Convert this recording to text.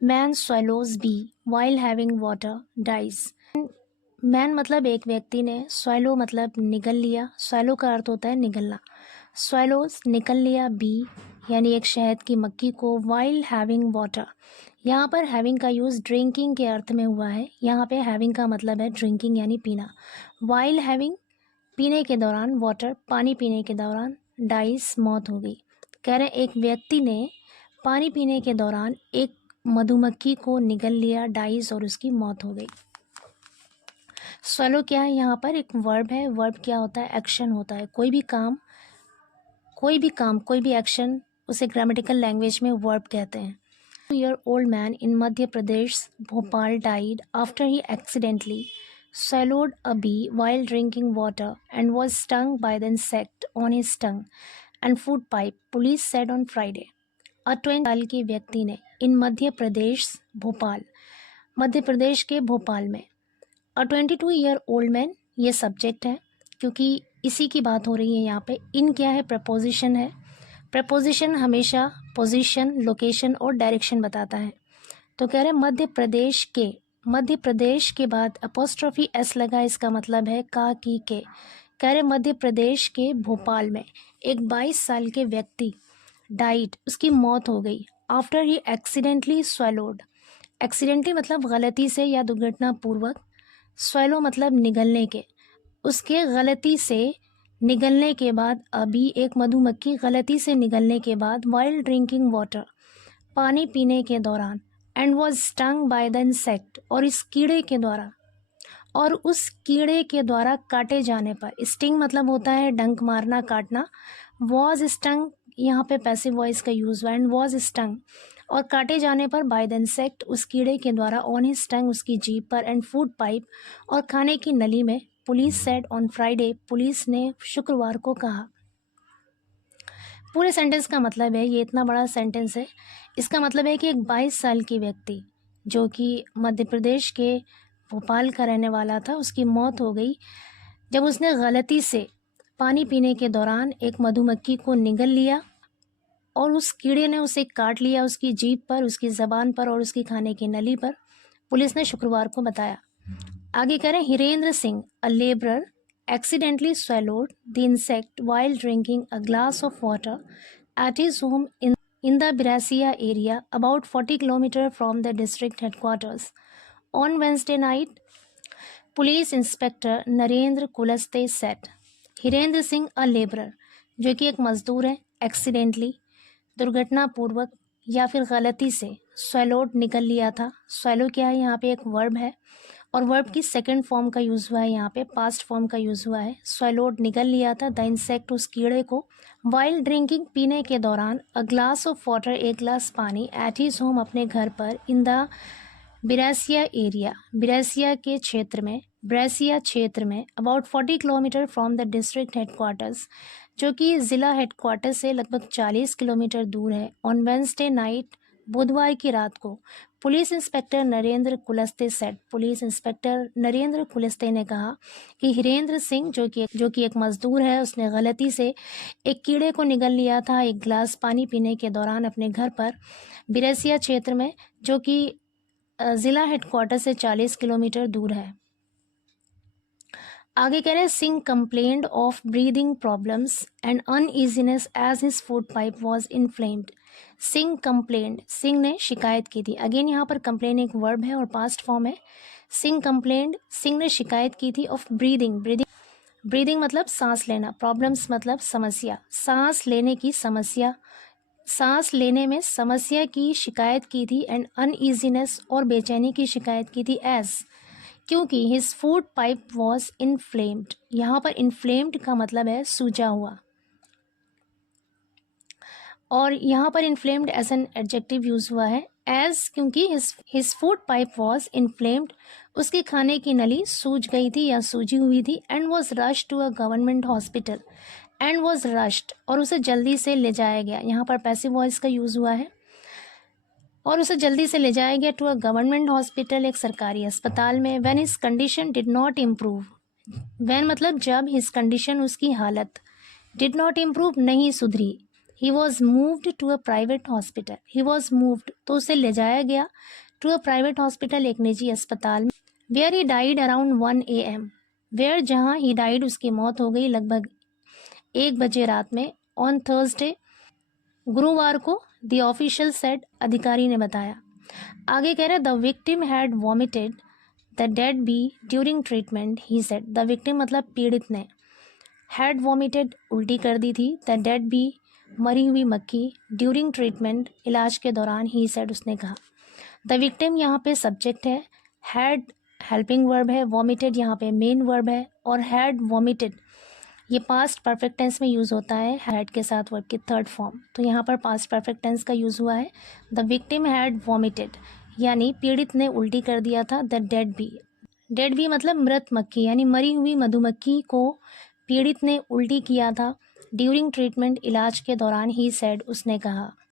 Man swallows bee while having water dies। Man मतलब एक व्यक्ति ने, swallow मतलब निगल लिया, swallow का अर्थ होता है निगलना, swallows निगल लिया बी यानी एक शहद की मक्खी को, while having water यहाँ पर हैविंग का यूज़ ड्रिंकिंग के अर्थ में हुआ है। यहाँ पे हैविंग का मतलब है ड्रिंकिंग यानी पीना। वाइल हैविंग पीने के दौरान, वाटर पानी पीने के दौरान, डाइस मौत हो गई। कह रहे एक व्यक्ति ने पानी पीने के दौरान एक मधुमक्खी को निगल लिया, डाइस, और उसकी मौत हो गई। स्वैलो क्या है, यहाँ पर एक वर्ब है। वर्ब क्या होता है, एक्शन होता है। कोई भी काम कोई भी एक्शन, उसे ग्रामेटिकल लैंग्वेज में वर्ब कहते हैं। Year-old man in Madhya Pradesh, Bhopal died after he accidentally swallowed a bee while drinking water and was stung by the insect on his tongue and food pipe, police said on Friday. A 20 साल के व्यक्ति ने इन मध्य प्रदेश भोपाल, मध्य प्रदेश के भोपाल में, अ 22-year-old man ये subject है क्योंकि इसी की बात हो रही है यहाँ पे। इन क्या है, प्रपोजिशन है। प्रपोजिशन हमेशा पोजीशन, लोकेशन और डायरेक्शन बताता है। तो कह रहे मध्य प्रदेश के बाद अपोस्ट्रोफी एस लगा, इसका मतलब है का की के। कह रहे मध्य प्रदेश के भोपाल में एक 22 साल के व्यक्ति डाइड, उसकी मौत हो गई, आफ्टर ही एक्सीडेंटली स्वैलोड। एक्सीडेंटली मतलब गलती से या दुर्घटनापूर्वक, स्वैलो मतलब निगलने के, उसके गलती से निगलने के बाद, अभी एक मधुमक्खी गलती से निगलने के बाद, वाइल ड्रिंकिंग वाटर पानी पीने के दौरान, and was stung by the insect और इस कीड़े के द्वारा, और उस कीड़े के द्वारा काटे जाने पर। स्टिंग मतलब होता है डंक मारना, काटना। वॉज स्टंग यहाँ पे पैसिव वॉइस का यूज हुआ, एंड वॉज स्टंग और काटे जाने पर, बाय द इंसेक्ट उस कीड़े के द्वारा, ऑन हिज टंग उसकी जीभ पर, एंड फूड पाइप और खाने की नली में, police said on Friday police ने शुक्रवार को कहा। पूरे सेंटेंस का मतलब है, ये इतना बड़ा सेंटेंस है, इसका मतलब है कि एक 22 साल की व्यक्ति जो कि मध्य प्रदेश के भोपाल का रहने वाला था, उसकी मौत हो गई जब उसने गलती से पानी पीने के दौरान एक मधुमक्खी को निगल लिया और उस कीड़े ने उसे काट लिया उसकी जीभ पर, उसकी ज़बान पर और उसकी खाने की नली पर, पुलिस ने शुक्रवार को बताया। आगे कह रहे हैं Hirendra Singh, a labourer, accidentally swallowed the insect while drinking a glass of water at his home in the Birasia area, about 40 kilometers from the district headquarters. On Wednesday night, Police Inspector Narendra Kulaste said. Hirendra Singh, a labourer, जो कि एक मजदूर है, accidentally दुर्घटनापूर्वक या फिर गलती से, स्वैलोड निकल लिया था। स्वैलो क्या है, यहाँ पे एक वर्ब है और वर्ब की सेकंड फॉर्म का यूज़ हुआ है, यहाँ पे पास्ट फॉर्म का यूज़ हुआ है। स्वैलोड निगल लिया था, द इंसेक्ट उस कीड़े को, वाइल ड्रिंकिंग पीने के दौरान, अ ग्लास ऑफ वाटर एक गिलास पानी, एट हिज होम अपने घर पर, इन द बिरासिया एरिया बिरासिया के क्षेत्र में, ब्रेसिया क्षेत्र में, about 40 kilometre from the district headquarters, जो कि ज़िला हेडक्वार्टर से लगभग 40 किलोमीटर दूर है। ऑन वेंसडे नाइट, बुधवार की रात को, police inspector Narendra Kulaste said, police inspector Narendra Kulaste ने कहा कि हिरेंद्र सिंह जो कि एक मजदूर है, उसने गलती से एक कीड़े को निगल लिया था एक गिलास पानी पीने के दौरान अपने घर पर, बिरसिया क्षेत्र में, जो कि ज़िला हेडक्वार्टर से 40 किलोमीटर दूर है। आगे कह रहे हैं Singh complained of breathing problems and uneasiness as his food pipe was inflamed. Singh complained, Singh ने शिकायत की थी। अगेन यहाँ पर कंप्लेन एक वर्ब है और पास्ट फॉर्म है। सिंह कंप्लेंड, सिंह ने शिकायत की थी, ऑफ ब्रीदिंग मतलब सांस लेना, प्रॉब्लम्स मतलब समस्या, सांस लेने की समस्या, सांस लेने में समस्या की शिकायत की थी, एंड अनईजीनेस और बेचैनी की शिकायत की थी, एज क्योंकि his food pipe was inflamed. यहाँ पर इन्फ्लेम्ड का मतलब है सूजा हुआ, और यहाँ पर inflamed as an adjective use हुआ है। एज क्योंकि his food pipe was inflamed, उसकी खाने की नली सूज गई थी या सूजी हुई थी, and was rushed to a government hospital, and was rushed और उसे जल्दी से ले जाया गया, यहाँ पर पैसिव वॉइस का यूज हुआ है, और उसे जल्दी से ले जाया गया टू अ गवर्नमेंट हॉस्पिटल, एक सरकारी अस्पताल में। When his condition did not improve, when मतलब जब, हिज कंडीशन उसकी हालत, डिड नॉट इम्प्रूव नहीं सुधरी, he was moved to a private hospital, he was moved तो उसे ले जाया गया टू अ प्राइवेट हॉस्पिटल, एक निजी अस्पताल में, where he died around 1 AM, where जहाँ ही डाइड उसकी मौत हो गई लगभग 1 बजे रात में, ऑन थर्सडे गुरुवार को, द ऑफिशियल सेड अधिकारी ने बताया। आगे कह रहे the victim had vomited the dead bee during treatment, he said, the victim मतलब पीड़ित ने, हैड वॉमिटेड उल्टी कर दी थी, द डेड बी मरी हुई मक्खी, ड्यूरिंग ट्रीटमेंट इलाज के दौरान, ही सेड उसने कहा। द विक्टिम यहाँ पे सब्जेक्ट है, हैड हेल्पिंग वर्ब है, वॉमिटेड यहाँ पे मेन वर्ब है, और हैड वॉमिटेड ये पास्ट परफेक्ट टेंस में यूज़ होता है हैड के साथ वर्ब की थर्ड फॉर्म, तो यहाँ पर पास्ट परफेक्ट टेंस का यूज़ हुआ है। द विक्टिम हैड वॉमिटेड यानी पीड़ित ने उल्टी कर दिया था, the dead bee, dead bee मतलब मृत मक्खी यानी मरी हुई मधुमक्खी को पीड़ित ने उल्टी किया था, ड्यूरिंग ट्रीटमेंट इलाज के दौरान, ही सेड उसने कहा।